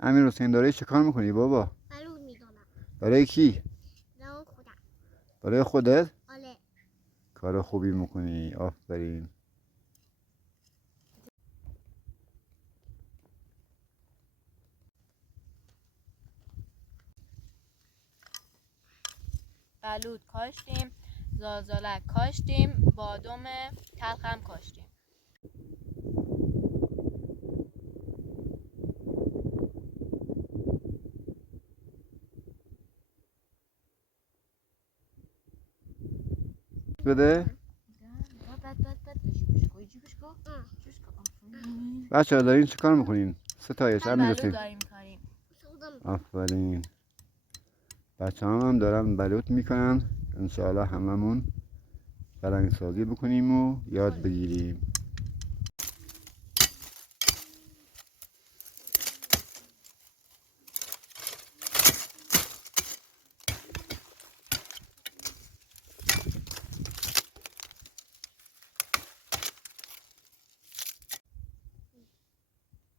امیر حسین داره چه کار میکنی بابا؟ بلوط میدونم. برای کی؟ برای خودم. برای خودت؟ آره. کار خوبی میکنی، آفرین. بلوط کاشتیم، زازالک کاشتیم، بادام تلخم کاشتیم. بده آه. بچه ها دارین چه کار میکنین؟ ستایش امیر بلوط حسین. داریم کاریم. آفرین. بچه هم دارن بلوط میکنن. انشاءالله هممون فرنگ سازی بکنیم و یاد بگیریم.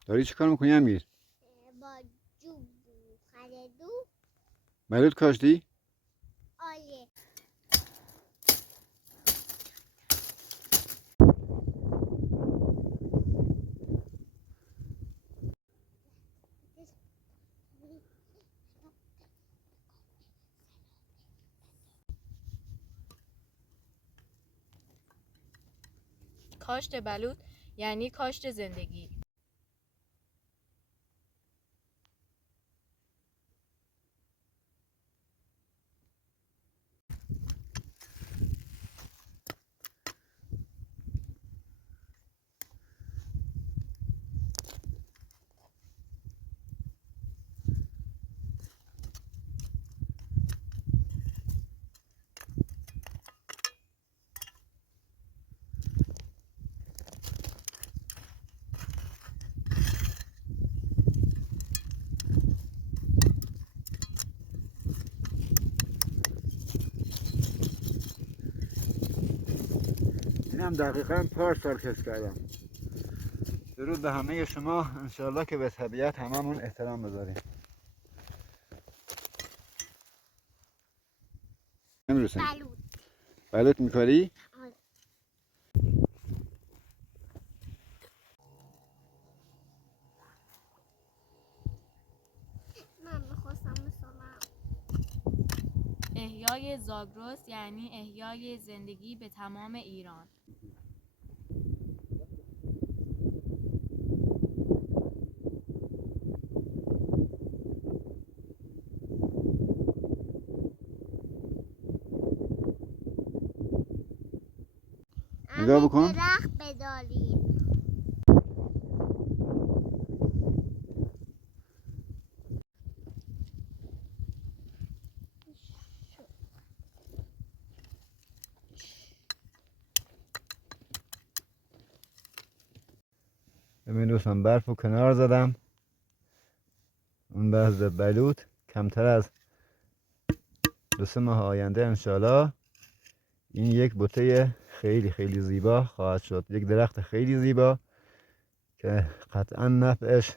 داری چه کار میکنی امیر؟ با جوب خردو. بلوط کاشتی؟ آره. کاشت بلوط یعنی کاشت زندگی. اینم دقیقا پارسال کس کردم. درود به همه شما. انشاءالله که به طبیعت هممون احترام بذاریم. امیر حسین بلوط. بلوط میکاری؟ آره. من میخواستم بسازم. احیای زاگرس یعنی احیای زندگی به تمام ایران. نگاه بکن. درخت بداریم. ببین دوستان برف و کنار زدم. اون بحث بلوط کمتر از 2-3 ماه آینده انشالله این یک بوته خیلی خیلی زیبا خواهد شد. یک درخت خیلی زیبا که قطعا نفعش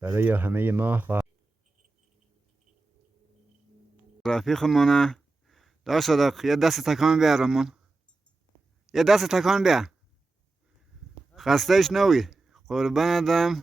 برای همه ما خواهد. رفیقمونه دار صدق یه دست تکان بیارمون. یه دست تکان بیا. خستهش نوید قربان دم.